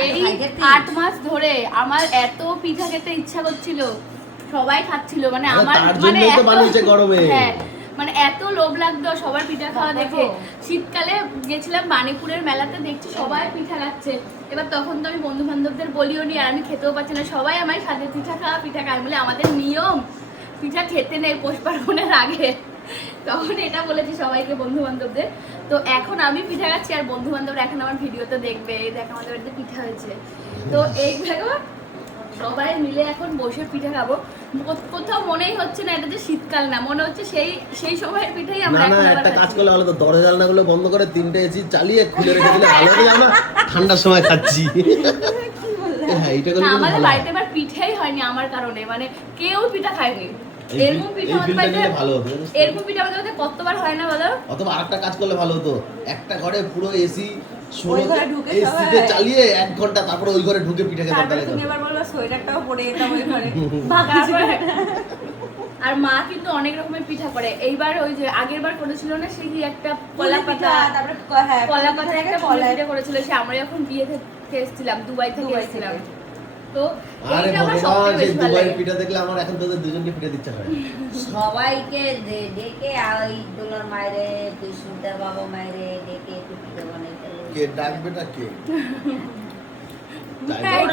এই 8 মাস ধরে আমার এত পিঠা খেতে ইচ্ছা করছিল, সবাই খাচ্ছিল, মানে আমার মানে তো বানিয়েছে গরমে। হ্যাঁ, মানে এত লোভ লাগতো সবার পিঠা খাওয়া দেখে। শীতকালে গেছিলাম বাণীপুরের মেলাতে, দেখছি সবাই পিঠা খাচ্ছে। এবার তখন তো আমি বন্ধু বান্ধবদের বলিও নি, আর আমি খেতেও পারছি না, সবাই আমার সাথে পিঠা খাওয়া বলে আমাদের নিয়ম পিঠা খেতে নেই পৌষ পার্বণের আগে। তখন এটা বলেছি সবাইকে, বন্ধু বান্ধবদের। তো এখন আমি পিঠা খাচ্ছি আর বন্ধু বান্ধবরা এখন আমার ভিডিওতে দেখবে, দেখ আমাদের বাড়িতে পিঠা হয়েছে। তো এইভাবে সবাই মিলে এখন বসে পিঠা খাবো। কোথাও মনেই হচ্ছে না এটা যে শীতকাল না, মনে হচ্ছে সেই সময়ের পিঠাই আমরা না একটা কাজ করলে ভালো তো, দরজা জানলাগুলো বন্ধ করে 3টে এসি চালিয়ে খুলে রেখে দিলে আলাদাই আমরা ঠান্ডার সময় খাচ্ছি। হ্যাঁ এটা করলে আমাদের বাড়িতে এবার পিঠাই হয়নি আমার কারণে, মানে কেউ পিঠা খায়নি। এরকম পিঠা আমাদের বাড়িতে ভালো হতো, এরকম পিঠা আমাদের বাড়িতে কতবার হয় না বলো? অথবা আরেকটা কাজ করলে ভালো হতো, একটা ঘরে পুরো এসি এসিতে চালিয়ে 1 ঘন্টা তারপরে ওই ঘরে ঢুকে পিঠা খেতে পারতাম। তুমি এবার বললো সোয়েটারটাও পরে যেতাম ওই ঘরে। আর মা কিন্তু অনেক রকমের পিঠা করে। এইবার ওই যে আগের বার করেছিল না সেই একটা কলা পাতা, তারপরে হ্যাঁ কলা পাতা একটা পিঠা করেছিল, সে আমরা যখন বিয়ে থেকে এসেছিলাম, দুবাই থেকে এসেছিলাম। তো আরে এইটা আমার ভগবান, সবথেকে সেই বেশি ভালো দুবাইয়ের লাগে। পিঠা দেখলে আমার এখন তোদের দুজনকে পিঠা দিতে হয়। সবাইকে ডেকে ওই দোলার মায়েরে, তুই সুন্দর বাবা মায়েরে ডেকে একটু পিঠে বানাইতে কে ডাকবে না কে? হ্যাঁ,